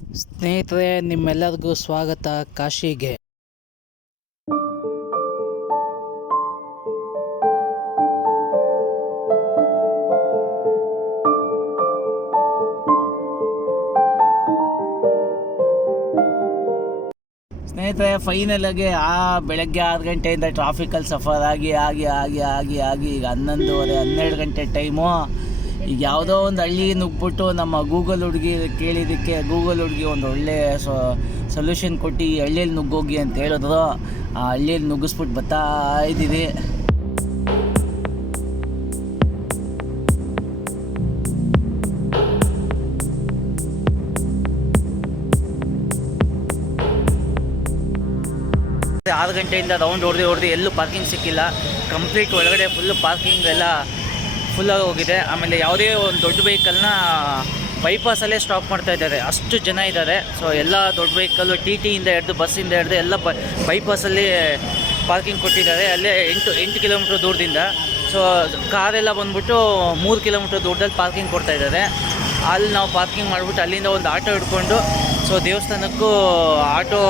ಸ್ನೇಹಿತರೆ, ನಿಮ್ಮೆಲ್ಲರಿಗೂ ಸ್ವಾಗತ ಕಾಶಿಗೆ. ಸ್ನೇಹಿತರೆ, ಫೈನಲ್ ಆಗಿ ಬೆಳಗ್ಗೆ 6 ಗಂಟೆಯಿಂದ ಟ್ರಾಫಿಕಲ್ಲಿ ಸಫರ್ ಆಗಿ ಈಗ 11:30 12 ಗಂಟೆ ಟೈಮು. ಈಗ ಯಾವುದೋ ಒಂದು ಹಳ್ಳಿ ನುಗ್ಬಿಟ್ಟು ನಮ್ಮ ಗೂಗಲ್ ಹುಡುಗಿ ಕೇಳಿದ್ದಕ್ಕೆ ಗೂಗಲ್ ಹುಡುಗಿ ಒಂದು ಒಳ್ಳೆ ಸೊಲ್ಯೂಷನ್ ಕೊಟ್ಟು ಈ ಹಳ್ಳಿಯಲ್ಲಿ ನುಗ್ಗೋಗಿ ಅಂತ ಹೇಳಿದ್ರು. ಆ ಹಳ್ಳಿಯಲ್ಲಿ ನುಗ್ಗಿಸ್ಬಿಟ್ಟು ಬರ್ತಾ ಇದ್ದೀವಿ. ಆರು ಗಂಟೆಯಿಂದ ರೌಂಡ್ ಹೊಡೆದು ಎಲ್ಲೂ ಪಾರ್ಕಿಂಗ್ ಸಿಕ್ಕಿಲ್ಲ. ಕಂಪ್ಲೀಟ್ ಒಳಗಡೆ ಫುಲ್ಲು ಪಾರ್ಕಿಂಗ್ ಎಲ್ಲ ಫುಲ್ಲಾಗಿ ಹೋಗಿದೆ. ಆಮೇಲೆ ಯಾವುದೇ ಒಂದು ದೊಡ್ಡ ವೆಹಿಕಲ್ನ ಬೈಪಾಸಲ್ಲೇ ಸ್ಟಾಪ್ ಮಾಡ್ತಾ ಇದ್ದಾರೆ, ಅಷ್ಟು ಜನ ಇದ್ದಾರೆ. ಸೊ ಎಲ್ಲ ದೊಡ್ಡ ವೆಹಿಕಲ್ಲು ಟಿಯಿಂದ ಹಿಡಿದು ಬಸ್ಸಿಂದ ಹಿಡಿದು ಎಲ್ಲ ಬೈಪಾಸಲ್ಲಿ ಪಾರ್ಕಿಂಗ್ ಕೊಟ್ಟಿದ್ದಾರೆ. ಅಲ್ಲೇ 8 ಕಿಲೋಮೀಟ್ರ್ ದೂರದಿಂದ. ಸೊ ಕಾರೆಲ್ಲ ಬಂದ್ಬಿಟ್ಟು 3 ಕಿಲೋಮೀಟ್ರ್ ದೂರದಲ್ಲಿ ಪಾರ್ಕಿಂಗ್ ಕೊಡ್ತಾಯಿದ್ದಾರೆ. ಅಲ್ಲಿ ನಾವು ಪಾರ್ಕಿಂಗ್ ಮಾಡಿಬಿಟ್ಟು ಅಲ್ಲಿಂದ ಒಂದು ಆಟೋ ಹಿಡ್ಕೊಂಡು ಸೊ ದೇವಸ್ಥಾನಕ್ಕೂ ಆಟೋ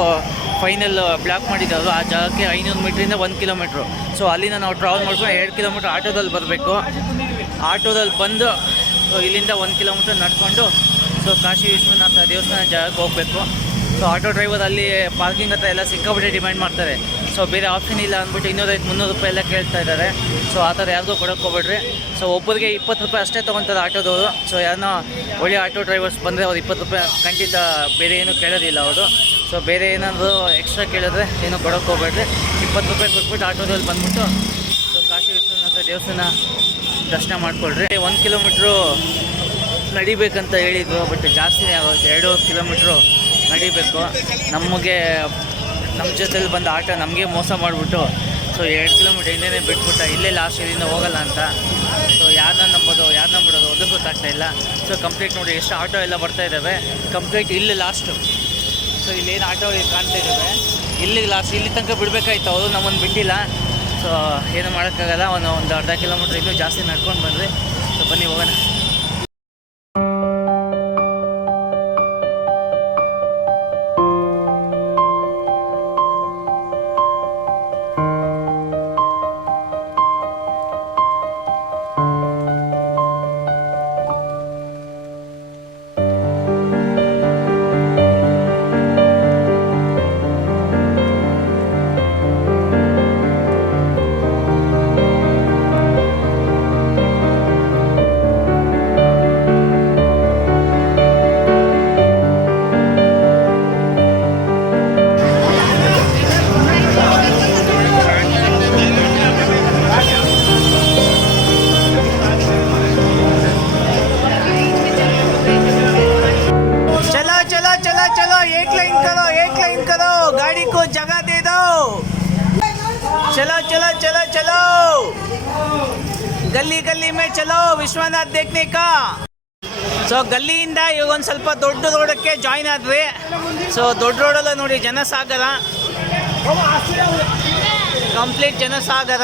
ಫೈನಲ್ ಬ್ಲಾಕ್ ಮಾಡಿದ್ದವರು ಆ ಜಾಗಕ್ಕೆ 500 ಮೀಟ್ರಿಂದ 1 ಕಿಲೋಮೀಟ್ರು. ಸೊ ಅಲ್ಲಿಂದ ನಾವು ಟ್ರಾವೆಲ್ ಮಾಡ್ಕೊಂಡು 2 ಕಿಲೋಮೀಟ್ರ್ ಆಟೋದಲ್ಲಿ ಬರಬೇಕು. ಆಟೋದಲ್ಲಿ ಬಂದು ಸೊ ಇಲ್ಲಿಂದ 1 ಕಿಲೋಮೀಟ್ರ್ ನಡ್ಕೊಂಡು ಸೊ ಕಾಶಿ ವಿಶ್ವನಾಥ ದೇವಸ್ಥಾನ ಜಾಗಕ್ಕೆ ಹೋಗಬೇಕು. ಸೊ ಆಟೋ ಡ್ರೈವರ್ ಅಲ್ಲಿ ಪಾರ್ಕಿಂಗ್ ಹತ್ರ ಎಲ್ಲ ಸಿಕ್ಕಾಬಿಟ್ಟೆ ಡಿಮ್ಯಾಂಡ್ ಮಾಡ್ತಾರೆ. ಸೊ ಬೇರೆ ಆಪ್ಷನ್ ಇಲ್ಲ ಅಂದ್ಬಿಟ್ಟು 250-300 ರೂಪಾಯಿ ಎಲ್ಲ ಕೇಳ್ತಾ ಇದ್ದಾರೆ. ಸೊ ಆ ಥರ ಯಾರಿಗೂ ಕೊಡೋಕ್ಕೆ ಹೋಗ್ಬೇಡ್ರಿ. ಸೊ ಒಬ್ಬರಿಗೆ 20 ರೂಪಾಯಿ ಅಷ್ಟೇ ತೊಗೊತಾರೆ ಆಟೋದವರು. ಸೊ ಯಾರನ್ನೋ ಒಳ್ಳೆ ಆಟೋ ಡ್ರೈವರ್ಸ್ ಬಂದರೆ ಅವ್ರು 20 ರೂಪಾಯಿ ಖಂಡಿತ ಬೇರೆ ಏನೂ ಕೇಳೋದಿಲ್ಲ ಅವರು. ಸೊ ಬೇರೆ ಏನಾದರೂ ಎಕ್ಸ್ಟ್ರಾ ಕೇಳಿದ್ರೆ ಏನೂ ಕೊಡೋಕ್ಕೆ ಹೋಗ್ಬೇಡ್ರಿ. 20 ರೂಪಾಯಿ ಕೊಟ್ಬಿಟ್ಟು ಆಟೋದಲ್ಲಿ ಬಂದ್ಬಿಟ್ಟು ಸೊ ಕಾಶಿ ವಿಶ್ವನಾಥ ದೇವಸ್ಥಾನ ದರ್ಶನ ಮಾಡಿಕೊಳ್ರಿ. 1 ಕಿಲೋಮೀಟ್ರು ನಡಿಬೇಕಂತ ಹೇಳಿದ್ರು, ಬಟ್ ಜಾಸ್ತಿನೇ ಆಗುತ್ತೆ. 2 ಕಿಲೋಮೀಟ್ರು ನಡಿಬೇಕು. ನಮ್ಮ ಜೊತೆಲಿ ಬಂದ ಆಟೋ ನಮಗೆ ಮೋಸ ಮಾಡಿಬಿಟ್ಟು ಸೊ 2 ಕಿಲೋಮೀಟ್ರ್ ಹಿಂದೆನೇ ಬಿಟ್ಬಿಟ್ಟ. ಇಲ್ಲೇ ಲಾಸ್ಟ್ ಇದರಿಂದ ಹೋಗಲ್ಲ ಅಂತ. ಸೊ ಯಾರನ್ನ ಬಿಡೋದು ಅದು ಗೊತ್ತಾಗ್ತಾ ಇಲ್ಲ. ಸೊ ಕಂಪ್ಲೀಟ್ ನೋಡಿ ಎಷ್ಟು ಆಟೋ ಎಲ್ಲ ಬರ್ತಾ ಇದ್ದಾವೆ. ಕಂಪ್ಲೀಟ್ ಇಲ್ಲಿ ಲಾಸ್ಟು. ಸೊ ಇಲ್ಲೇನು ಆಟೋ ಕಾಣ್ತಾ ಇದ್ದಾವೆ, ಇಲ್ಲಿಗೆ ಲಾಸ್ಟ್. ಇಲ್ಲಿ ತನಕ ಬಿಡಬೇಕಾಯ್ತು, ಅವರು ನಮ್ಮನ್ನು ಬಿಟ್ಟಿಲ್ಲ. ಸೊ ಏನು ಮಾಡೋಕ್ಕಾಗಲ್ಲ. ಒಂದು ಅರ್ಧ ಕಿಲೋಮೀಟ್ರ್ ಇನ್ನೂ ಜಾಸ್ತಿ ನಡ್ಕೊಂಡು ಬಂದರೆ. ಸೊ ಬನ್ನಿ ಹೋಗೋಣ. गाड़ी को जगह दे दो. चलो चलो चलो चलो, गली गली में चलो ವಿಶ್ವನಾಥ್ देखने का. ಸೊ ಗಲ್ಲಿಯಿಂದ ಇವಾಗ ಒಂದು ಸ್ವಲ್ಪ ದೊಡ್ಡ ರೋಡಕ್ಕೆ ಜಾಯ್ನ್ ಆದ್ವಿ. ಸೊ ದೊಡ್ಡ ರೋಡಲ್ಲ ನೋಡಿ ಜನಸಾಗರ, ಕಂಪ್ಲೀಟ್ ಜನಸಾಗರ.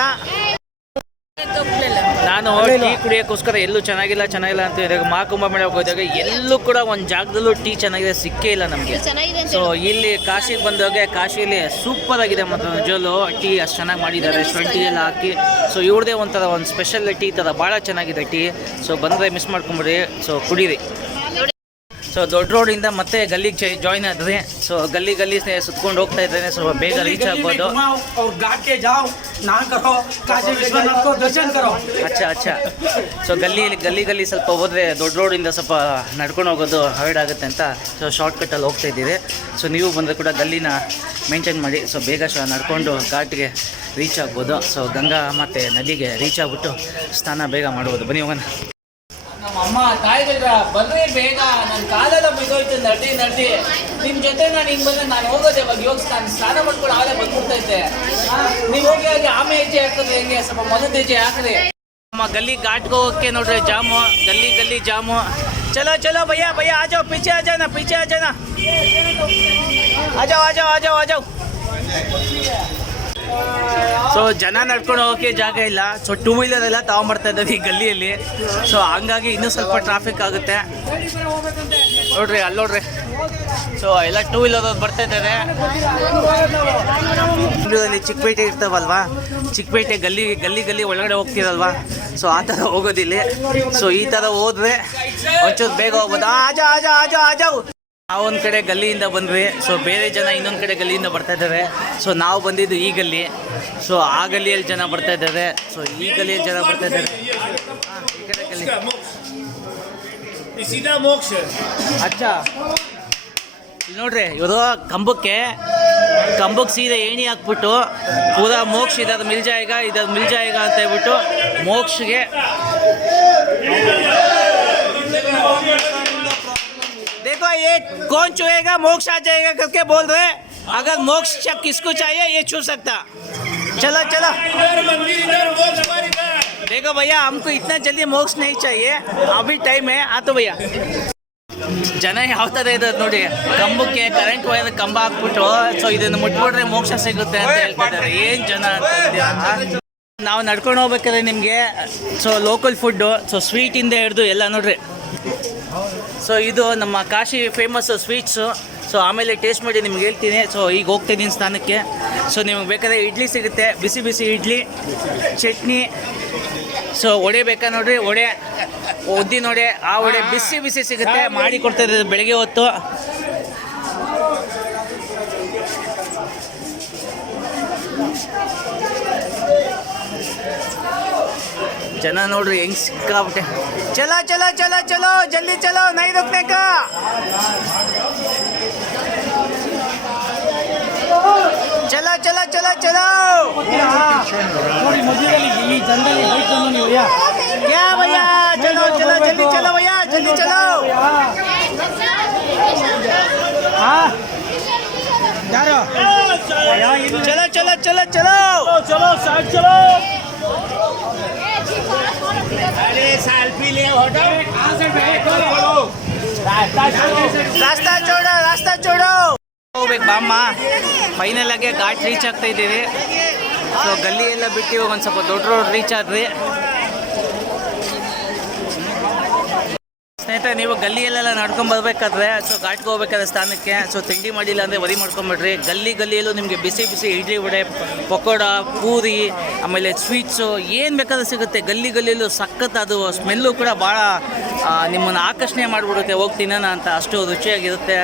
ನಾನು ಟೀ ಕುಡಿಯೋಕ್ಕೋಸ್ಕರ ಎಲ್ಲೂ ಚೆನ್ನಾಗಿಲ್ಲ ಅಂತ ಇದ್ದಾಗ ಮಹಾಕುಂಭಮೇಳಕ್ಕೆ ಹೋದಾಗ ಎಲ್ಲೂ ಕೂಡ ಒಂದು ಜಾಗದಲ್ಲೂ ಟೀ ಚೆನ್ನಾಗಿದೆ ಸಿಕ್ಕೇ ಇಲ್ಲ ನಮಗೆ. ಸೊ ಇಲ್ಲಿ ಕಾಶಿಗೆ ಬಂದಾಗ ಕಾಶಿಯಲ್ಲಿ ಸೂಪರ್ ಆಗಿದೆ ಮತ್ತು ನಿಜವಲ್ಲೂ ಟೀ ಅಷ್ಟು ಚೆನ್ನಾಗಿ ಮಾಡಿದ್ದಾರೆ. ಟೀ ಎಲ್ಲ ಹಾಕಿ ಸೊ ಇವ್ರದೇ ಒಂಥರ ಒಂದು ಸ್ಪೆಷಲ್ ಟೀ ಥರ ಭಾಳ ಚೆನ್ನಾಗಿದೆ ಟೀ. ಸೊ ಬಂದರೆ ಮಿಸ್ ಮಾಡ್ಕೊಂಬಿಡಿ. ಸೊ ಕುಡೀರಿ. ಸೊ ದೊಡ್ಡ ರೋಡಿಂದ ಮತ್ತೆ ಗಲ್ಲಿಗೆ ಜಾಯ್ನ್ ಆದ್ರಿ. ಸೊ ಗಲ್ಲಿ ಸುತ್ಕೊಂಡು ಹೋಗ್ತಾ ಇದ್ದೇನೆ. ಸ್ವಲ್ಪ ಬೇಗ ರೀಚ್ ಆಗ್ಬೋದು. ಅಚ್ಚಾ. ಸೊ ಗಲ್ಲಿ ಸ್ವಲ್ಪ ಹೋದರೆ ದೊಡ್ಡ ರೋಡಿಂದ ಸ್ವಲ್ಪ ನಡ್ಕೊಂಡು ಹೋಗೋದು ಅವಾಯ್ಡ್ ಆಗುತ್ತೆ ಅಂತ ಸೊ ಶಾರ್ಟ್ಕಟ್ಟಲ್ಲಿ ಹೋಗ್ತಾ ಇದ್ದೀವಿ. ಸೊ ನೀವು ಬಂದರೆ ಕೂಡ ಗಲ್ಲಿನ ಮೇಂಟೈನ್ ಮಾಡಿ. ಸೊ ಬೇಗ ನಡ್ಕೊಂಡು ಘಾಟ್ಗೆ ರೀಚ್ ಆಗ್ಬೋದು. ಸೊ ಗಂಗಾ ಮತ್ತು ನದಿಗೆ ರೀಚ್ ಆಗಿಬಿಟ್ಟು ಸ್ನಾನ ಬೇಗ ಮಾಡ್ಬೋದು. ಬನ್ನಿ ಹೋಗೋಣ. ನಮ್ಮಮ್ಮ ತಾಯಿಗಳ ಬರ್ರಿ ಬೇಗ, ನನ್ನ ಕಾಲೆಲ್ಲ ಬಿದ್ದೋಯ್ತು ನಡ್ಡಿ. ನಿಮ್ಮ ಜೊತೆ ನಾನು ಹಿಂಗೆ ಬಂದರೆ ನಾನು ಹೋಗೋದೆ ಇವಾಗ ನಾನು ಸ್ನಾನ ಮಾಡ್ಕೊಂಡು ಆಲೇ ಬಂದ್ಬಿಡ್ತೈತೆ. ನೀವು ಹೋಗಿ ಆಮೆ ಹೆಜ್ಜೆ ಹಾಕಿದ್ರೆ ಹೆಂಗೆ, ಸ್ವಲ್ಪ ಮೊದಲು ಹೆಜ್ಜೆ ಹಾಕಿರಿ. ನಮ್ಮ ಗಲ್ಲಿ ಘಾಟ್ಗೆ ಹೋಗೋಕ್ಕೆ ನೋಡ್ರಿ ಜಾಮು, ಗಲ್ಲಿ ಜಾಮು. ಚಲೋ ಚಲೋ ಭಯ್ಯ ಆ ಜಾओ, ಪೀछे आ जाना. ಸೊ ಜನ ನಡ್ಕೊಂಡು ಹೋಗೋಕ್ಕೆ ಜಾಗ ಇಲ್ಲ. ಸೊ ಟೂ ವೀಲರ್ ಎಲ್ಲ ತಗೊಂಬರ್ತಾ ಇದ್ದಾರೆ ಈ ಗಲ್ಲಿಯಲ್ಲಿ. ಸೊ ಹಂಗಾಗಿ ಇನ್ನೂ ಸ್ವಲ್ಪ ಟ್ರಾಫಿಕ್ ಆಗುತ್ತೆ. ನೋಡ್ರಿ ಅಲ್ಲಿ ನೋಡ್ರಿ, ಸೊ ಎಲ್ಲ ಟೂ ವೀಲರ್ ಬರ್ತಾ ಇದ್ದಾರೆ. ಚಿಕ್ಕಪೇಟೆ ಇರ್ತಾವಲ್ವಾ, ಚಿಕ್ಕಪೇಟೆ ಗಲ್ಲಿ ಗಲ್ಲಿ ಗಲ್ಲಿ ಒಳಗಡೆ ಹೋಗ್ತಿರಲ್ವಾ, ಸೊ ಆ ಥರ ಹೋಗೋದಿಲ್ಲ. ಸೊ ಈ ಥರ ಹೋದ್ರೆ ಒಂಚೂರು ಬೇಗ ಹೋಗ್ಬೋದು. ಆಜಾ ಆಜಾ ಆಜಾ ಆಜಾವು. ನಾವು ಒಂದು ಕಡೆ ಗಲ್ಲಿಯಿಂದ ಬಂದ್ವಿ. ಸೊ ಬೇರೆ ಜನ ಇನ್ನೊಂದು ಕಡೆ ಗಲ್ಲಿಯಿಂದ ಬರ್ತಾ ಇದ್ದಾರೆ. ಸೊ ನಾವು ಬಂದಿದ್ದು ಈ ಗಲ್ಲಿ. ಸೊ ಆ ಗಲ್ಲಿಯಲ್ಲಿ ಜನ ಬರ್ತಾ ಇದ್ದಾರೆ. ಸೊ ಈ ಗಲ್ಲಿಯಲ್ಲಿ ಜನ ಬರ್ತಾ ಇದ್ದಾರೆ. ಈ ಕಡೆ ಗಲ್ಲಿ ಅಚ್ಚಾ ಇಲ್ಲಿ ನೋಡ್ರಿ, ಇವರು ಕಂಬಕ್ಕೆ ಸೀದಾ ಏಣಿ ಹಾಕ್ಬಿಟ್ಟು ಪೂರಾ ಮೋಕ್ಷ ಇದರ ಮಿಲ್ ಜಾಯೇಗ ಅಂತ ಹೇಳ್ಬಿಟ್ಟು ಮೋಕ್ಷಗೆ देखो ये कौन छुएगा मोक्ष आ जाएगा करके बोल रहे. अगर मोक्ष किसको चाहिए ये छू सकता. चलो चलो देखो भैया, हमको इतना जल्दी मोक्ष नहीं चाहिए, अभी टाइम है. आ तो भैया ಜನ ಯಾವ ಥರ ಇರೋದು ನೋಡಿ, ಕಂಬಕ್ಕೆ ಕರೆಂಟ್ ವೈರ್ ಕಂಬ ಹಾಕ್ಬಿಟ್ಟು ಸೊ ಇದನ್ನು ಮುಟ್ಬಿಟ್ರೆ ಮೋಕ್ಷ ಸಿಗುತ್ತೆ ಅಂತ ಹೇಳ್ತಾ ಇದ್ದಾರೆ. ಏನು ಜನ ಅಂತ ನಾವು ನಡ್ಕೊಂಡು ಹೋಗ್ಬೇಕಾದ್ರೆ ನಿಮಗೆ ಸೊ ಲೋಕಲ್ ಫುಡ್ಡು, ಸೊ ಸ್ವೀಟಿಂದ ಹಿಡಿದು ಎಲ್ಲ ನೋಡ್ರಿ. ಸೊ ಇದು ನಮ್ಮ ಕಾಶಿ ಫೇಮಸ್ ಸ್ವೀಟ್ಸು. ಸೊ ಆಮೇಲೆ ಟೇಸ್ಟ್ ಮಾಡಿ ನಿಮ್ಗೆ ಹೇಳ್ತೀನಿ. ಸೊ ಈಗ ಹೋಗ್ತಿದ್ದೀನಿ ಸ್ಥಾನಕ್ಕೆ. ಸೊ ನಿಮಗೆ ಬೇಕಾದ್ರೆ ಇಡ್ಲಿ ಸಿಗುತ್ತೆ, ಬಿಸಿ ಬಿಸಿ ಇಡ್ಲಿ, ಚಟ್ನಿ. ಸೊ ವಡೆ ಬೇಕಾ ನೋಡ್ರಿ, ವಡೆ ಉದ್ದಿನ ವಡೆ, ಆ ವಡೆ ಬಿಸಿ ಬಿಸಿ ಸಿಗುತ್ತೆ, ಮಾಡಿ ಕೊಡ್ತಾ ಇದ್ದಾರೆ ಬೆಳಗ್ಗೆ ಹೊತ್ತು. ಜನ ನೋಡ್ರಿ ಹೆಂಗ್ ಸಿಕ್ಕಾಬಿಟ್ಟೆ. ಚಲೋ ಚಲೋ ಚಲೋ ಚಲೋ ಜಲ್ದಿ ಚಲೋ, ನೈ रुकने का. चलो चलो चलो चलो. क्या भैया, चलो चलो जल्दी चलो भैया, जल्दी चलो. चलो चलो चलो चलो चलो साइड चलो. अरे सेल्फी ले होटल, रास्ता छोड़ो. ಹೋಗ್ಬೇಕು ಬಾಮ್ಮ. ಫೈನಲ್ ಆಗಿ ಘಾಟ್ ರೀಚ್ ಆಗ್ತಾ ಇದ್ದೀವಿ. ಸೊ ಗಲ್ಲಿ ಎಲ್ಲ ಬಿಟ್ಟು ಇವಾಗ ಒಂದು ಸ್ವಲ್ಪ ದೊಡ್ಡ ರೋಡ್ ರೀಚ್ ಆದ್ವಿ. ಸ್ನೇಹಿತರೆ, ನೀವು ಗಲ್ಲಿಯಲ್ಲೆಲ್ಲ ನಡ್ಕೊಂಡು ಬರ್ಬೇಕಾದ್ರೆ ಸೊ ಘಾಟ್ಗೆ ಹೋಗ್ಬೇಕಾದ್ರೆ ಸ್ಥಾನಕ್ಕೆ ಸೊ ತಿಂಡಿ ಮಾಡಿಲ್ಲ ಅಂದರೆ ವರಿ ಮಾಡ್ಕೊಂಬಿಡ್ರಿ. ಗಲ್ಲಿಯಲ್ಲೂ ನಿಮಗೆ ಬಿಸಿ ಬಿಸಿ ಇಡ್ಲಿ ವಡೆ, ಪಕೋಡ, ಪೂರಿ, ಆಮೇಲೆ ಸ್ವೀಟ್ಸು ಏನು ಬೇಕಾದ್ರೂ ಸಿಗುತ್ತೆ. ಗಲ್ಲಿಯಲ್ಲೂ ಸಖತ್, ಅದು ಸ್ಮೆಲ್ಲು ಕೂಡ ಭಾಳ ನಿಮ್ಮನ್ನು ಆಕರ್ಷಣೆ ಮಾಡಿಬಿಡುತ್ತೆ ಹೋಗಿ ತಿನ್ನೋಣ ಅಂತ, ಅಷ್ಟು ರುಚಿಯಾಗಿರುತ್ತೆ.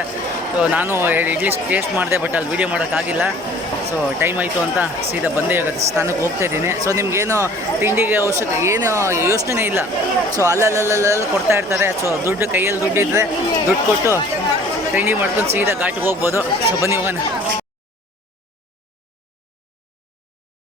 ಸೊ ನಾನು ಇಡ್ಲಿ ಟೇಸ್ಟ್ ಮಾಡಿದೆ, ಬಟ್ ಅಲ್ಲಿ ವೀಡಿಯೋ ಮಾಡೋಕ್ಕಾಗಿಲ್ಲ. ಸೊ ಟೈಮ್ ಆಯಿತು ಅಂತ ಸೀದಾ ಬಂದೇ ಆಗುತ್ತೆ, ಸ್ಥಾನಕ್ಕೆ ಹೋಗ್ತಾಯಿದ್ದೀನಿ. ಸೊ ನಿಮಗೇನು ತಿಂಡಿಗೆ ಏನು ಯೋಚನೆ ಇಲ್ಲ. ಸೊ ಅಲ್ಲಲ್ಲ ಕೊಡ್ತಾ ಇರ್ತಾರೆ. ಸೊ ಕೈಯಲ್ಲಿ ದುಡ್ಡು ಇದ್ದರೆ ದುಡ್ಡು ಕೊಟ್ಟು ತಿಂಡಿ ಮಾಡ್ಕೊಂಡು ಸೀದಾ ಘಾಟಿಗೆ ಹೋಗ್ಬೋದು. ಸೊ ಬನ್ನಿ ಹೋಗೋಣ.